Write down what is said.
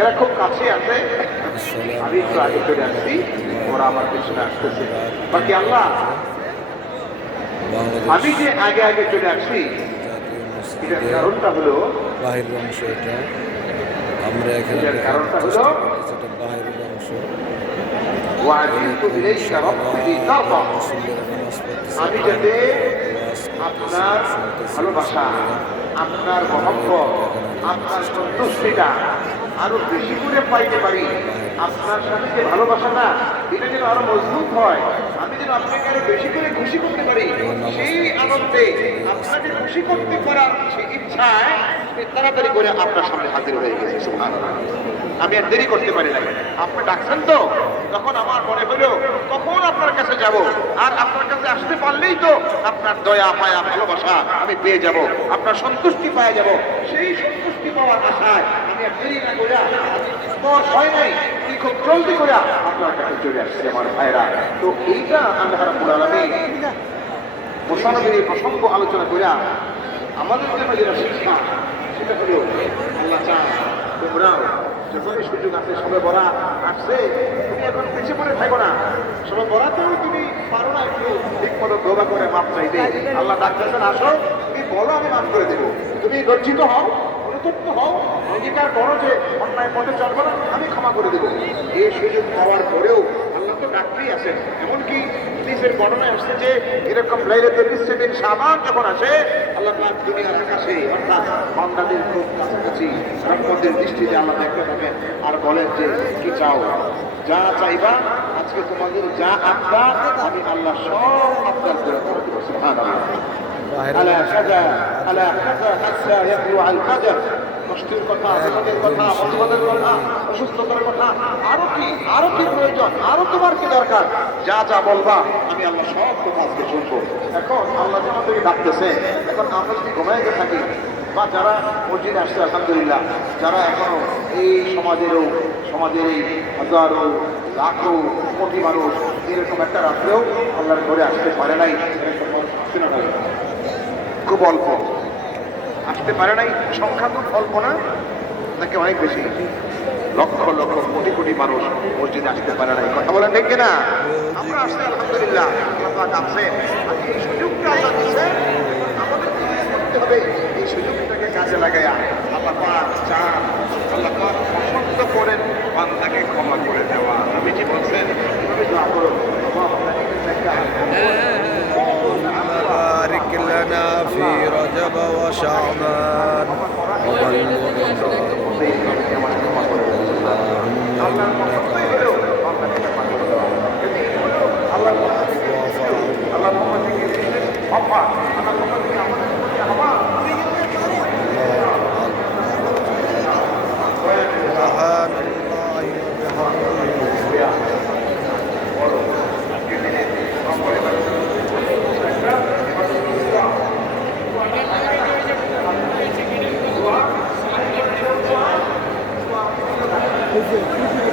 এরা খুব কাছে আছে। আমি একটু আগে চলে আসছি ওরা আমার পিছনে আসতেছে। বাকি আল্লাহ আমি যে আগে আগে চলে আসছি এটার কারণটা হলো বাহিরের অংশ এটা। আমরা এখানে কারণটা হলো- এটা বাহিরের অংশ। পড়তেছে, আমি যাতে আপনার ভালোবাসা আপনার মহব্বত আপনার সন্তুষ্টিটা আরও বেশি করে পাইতে পারি। আপনার সাথে যে ভালোবাসাটা এটা যেন আরও মজবুত হয়, আমি যেন আপনাকে আরও বেশি করে খুশি করতে পারি। সেই আনন্দে আপনাকে খুশি করতে পারার সেই ইচ্ছায় তাড়াতাড়ি করে আপনার সামনে হাজির হয়ে গেছি, সুবহানাল্লাহ। আমি আর দেরি করতে পারি না আপনি ডাকছেন তো? তখন আমার মনে হলো, তখন আপনার কাছে যাব। আর আপনার কাছে আসতে পারলেই তো আপনার দয়া, মায়া, ভালোবাসা আমি পেয়ে যাব। আপনার সন্তুষ্টি পেয়ে যাব। সেই সন্তুষ্টি পাওয়ার আশায় আমি দেরি না হয় নাই, আমি খুব জলদি করে আপনার কাছে চলে আসছি আমার ভাইরা। তো এইটা আল্লাহ আলামিন মোশানবীর এই প্রসঙ্গ আলোচনা করে আমাদের জন্য যেটা শিক্ষা, সেটা হলো আল্লাহ চান যখনই সুযোগ আছে সবে বরা আসছে তুমি এখন পিছিয়ে পড়ে থাকো না। সবে বরাতেও তুমি পারো না একটু ঠিক মতো দোবা করে মাপ চাইতে। আল্লাহ ডাক্তারছেন আসো, তুমি বলো, আমি মাফ করে দেবো। তুমি লজ্জিত হও। অনুতপ্ত হও অঙ্গীকার করো যে অন্যায় পথে চলবো না, আমি ক্ষমা করে দেবো। এই সুযোগ পাওয়ার পরেও আল্লাহ তো ডাক্তারই আছেন। এমনকি হাদিসের বর্ণনায় আসছে যে এরকম লাইলে লাইলাতুল ইসতিদিন শাবান যখন আসে, আল্লাহ পাক দুনিয়ার আকাশে, অর্থাৎ বান্দাদের খুব কাছাকাছি রহমতের দৃষ্টিতে আল্লাহ দেখতে থাকেন আর বলেন যে, কি চাও? যা চাইবা, আজকে তোমাদের যা আবদার, আমি আল্লাহ সব আবদার করে করে দেবো। আলা কাজা আলা কাজা হাসা ইয়াতলু আল কাজা কষ্টের কথা বিপদের কথা অসুবিধার কথা অসুস্থতার কথা আরও কি আরও কি প্রয়োজন আরও তোমার কি দরকার। যা যা বলবা আমি আল্লাহ সব তোমার আজকে শুনব। এখন আল্লাহ যখন থেকে ডাকতেছে এখন আমরা যদি ঘুমাইতে থাকি বা যারা মসজিদে আসছে আলহামদুলিল্লাহ যারা এখনও এই সমাজেরও সমাজের এই হাজারো লাখো কোটি মানুষ এরকম একটা রাত্রেও আল্লাহর ঘরে আসতে পারে নাই এরকম আসছে না? খুব অল্প। আসতে পারে নাই সংখ্যা খুব অল্প না? নাকি অনেক বেশি। লক্ষ লক্ষ, কোটি কোটি মানুষ মসজিদে আসতে পারে নাই। কথা বলেন ঠিক না আমরা আসতে আলহামদুলিল্লাহ। আছে। এই সুযোগটা আল্লাহ দিচ্ছে আমাদের করতে হবে? এই সুযোগটাকে কাজে লাগাইয়া আল্লাহ পাক চান। আল্লাহ পাক পছন্দ করেন, বান্দাকে ক্ষমা করে দেওয়া। আমি কি বলছেন? এভাবে দোয়া করো شعبان وما المنتظر اللهم سبحان الله وبحمده Is it?